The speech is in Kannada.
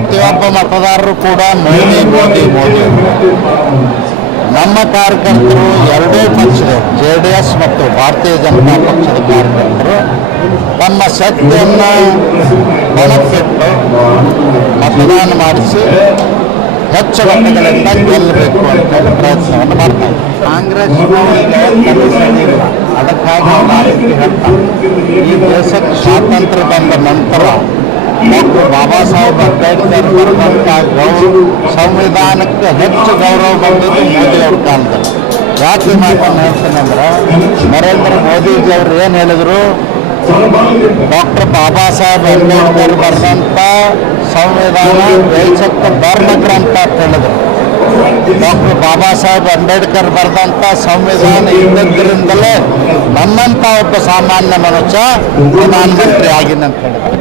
ಪ್ರತಿಯೊಬ್ಬ ಮತದಾರರು ಕೂಡ ಮೋದಿ ಮೋದಿ ಮೋದಿ. ನಮ್ಮ ಕಾರ್ಯಕರ್ತರು ಎರಡೂ ಪಕ್ಷದ JDS ಮತ್ತು ಭಾರತೀಯ ಜನತಾ ಪಕ್ಷದ ಕಾರ್ಯಕರ್ತರು ತಮ್ಮ ಶಕ್ತಿಯನ್ನು ಹೊಣಕ್ಕಿಟ್ಟು ಮತದಾನ ಮಾಡಿಸಿ ಹೆಚ್ಚು ಮತಗಳಿಂದ ಗೆಲ್ಲಬೇಕು ಅಂತ ಪ್ರಯತ್ನವನ್ನು ಮಾಡ್ತಾರೆ. ಕಾಂಗ್ರೆಸ್ನವರಿಗೆ ಕಲಿಸಲಿಲ್ಲ, ಅದಕ್ಕಾಗಿ ಹೇಳ್ತಾರೆ ಈ ದೇಶಕ್ಕೆ ಸ್ವಾತಂತ್ರ್ಯ ಬಂದ ನಂತರ ಡಾಕ್ಟರ್ ಬಾಬಾ ಸಾಹೇಬ್ ಅಂಬೇಡ್ಕರ್ ಬರೆದಂಥ ಸಂವಿಧಾನಕ್ಕೆ ಹೆಚ್ಚು ಗೌರವ ಬಂದಿದ್ದು ಮೋದಿಯವ್ರ ಕಾಲದಲ್ಲಿ. ಯಾಕೆ ಮಾತನ್ನು ಹೇಳ್ತೇನೆ ಅಂದ್ರೆ, ನರೇಂದ್ರ ಮೋದಿಜಿಯವರು ಏನು ಹೇಳಿದರು, ಡಾಕ್ಟರ್ ಬಾಬಾ ಸಾಹೇಬ್ ಅಂಬೇಡ್ಕರ್ ಬರೆದಂಥ ಸಂವಿಧಾನ ದೇಶಕ್ಕೆ ಧರ್ಮ ಗ್ರಂಥ ಅಂತ ಹೇಳಿದರು. ಡಾಕ್ಟರ್ ಬಾಬಾ ಸಾಹೇಬ್ ಅಂಬೇಡ್ಕರ್ ಬರೆದಂಥ ಸಂವಿಧಾನ ಇದ್ದದ್ರಿಂದಲೇ ನಮ್ಮಂಥ ಒಬ್ಬ ಸಾಮಾನ್ಯ ಮನುಷ್ಯ ಪ್ರಧಾನಮಂತ್ರಿ ಆಗಿನಂತ ಹೇಳಿದರು.